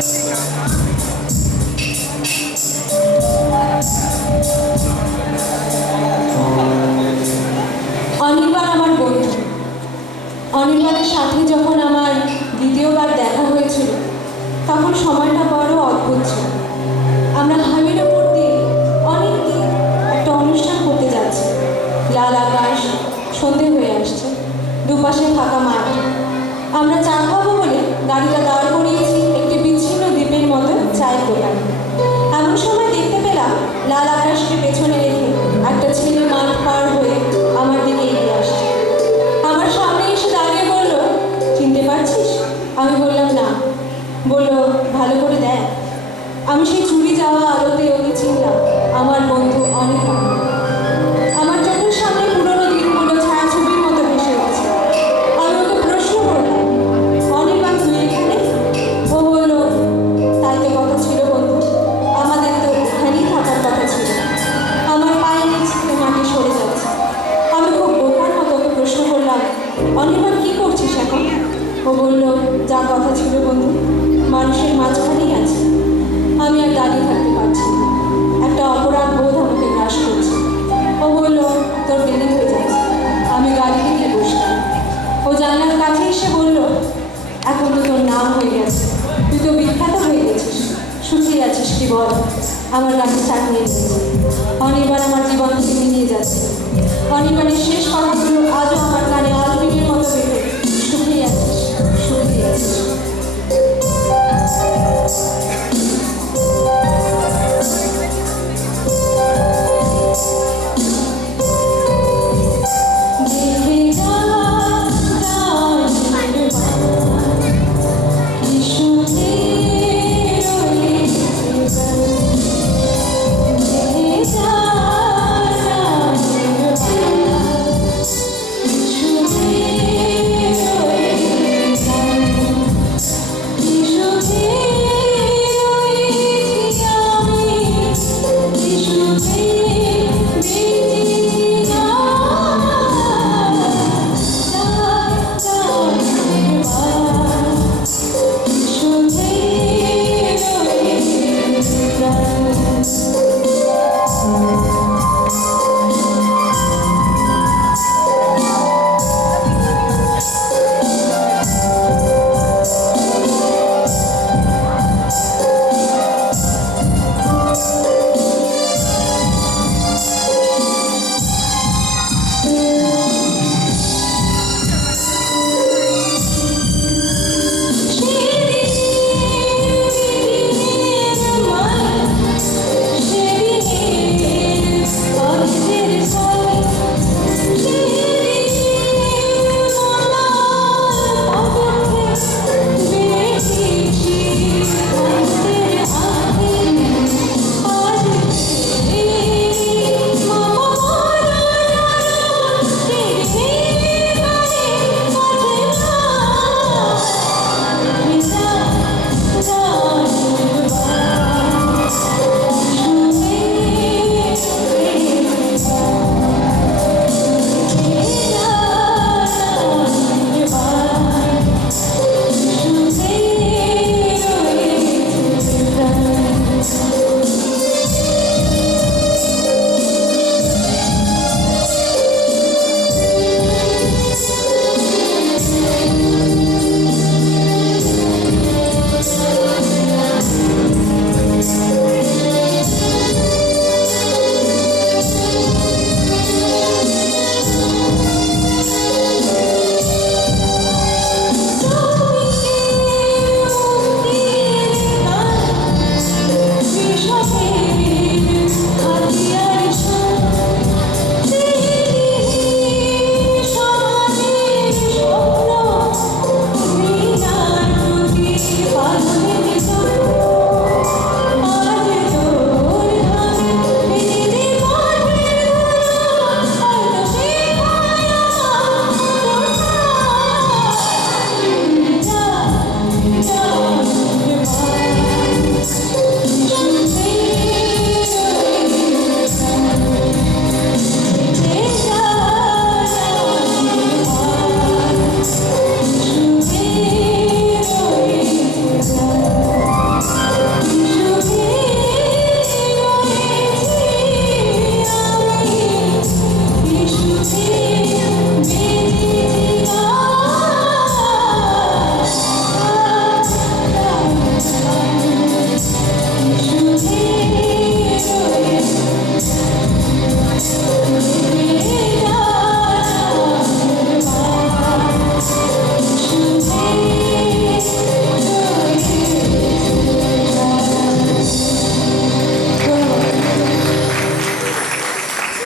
অনির্বাণ আমার বন্ধু। অনির্বাণের সাথে যখন আমার দ্বিতীয়বার দেখা হয়েছিল তখন সময়টা বড় অদ্ভুত ছিল। আমরা হাইওয়ের ওপর দিয়ে অনেক দিন একটা অনুষ্ঠান করতে যাচ্ছি। লাল আকাশ, সন্ধে হয়ে আসছে, দুপাশে ফাঁকা মাঠ। আমরা চা খাবো বলে গাড়িটা দাঁড় করিয়েছি একটি বিচ্ছিন্ন দ্বীপের মতো চায়ের দোকানে। এমন সময় দেখতে পেলাম লাল আকাশকে পেছনে রেখে একটা ছেলে মাঠ পার হয়ে আমার দিকে এগিয়ে আসছে। আমার সামনে এসে দাঁড়িয়ে বলল, চিনতে পারছিস? আমি বললাম না। বলল, ভালো করে দেখ। আমি সেই চুরি যাওয়া আলোতে ওকে চিনলাম, আমার বন্ধু অনির্বাণ। আমার চোখের সামনে পুরোনো দিনগুলো ছায়াছবির মতো ভেসে উঠছে। আমি ওকে প্রশ্ন করলাম, অনির্বাণ তুই এখানে? ও বলল, তাই তো কথা ছিল বন্ধু, আমাদের তো এখানেই থাকার কথা ছিল। আমার পায়ের নিচ থেকে মাটি সরে যাচ্ছে। আমি খুব বোকার মতো ওকে প্রশ্ন করলাম, অনির্বাণ কী করছিস এখন? ও বলল, যা কথা ছিল বন্ধু, মানুষের মাঝখানেই আছে। আমি আর দাঁড়িয়ে থাকতে পারছি না, একটা অপরাধ বোধ আমাকে গ্রাস করছে। ও বলল, তোর দেরি হয়ে যাচ্ছে। আমি গাড়িতে গিয়ে বসলাম। ও জানলার কাছে এসে বলল, এখন তো তোর নাম হয়ে গেছে, তুই তো বিখ্যাত হয়ে গেছিস, শুকিয়ে আছিস কি বল? আমার গাড়ি স্টার্ট নিয়ে গেছে। অনির্বাণ আমার জীবন থেকে নিয়ে যাচ্ছে। অনির্বাণের শেষ কথাগুলো আজও আমার কানে আলবিনের মতো বেরোয়, শুকিয়ে আছিস, শুকিয়ে আছিস।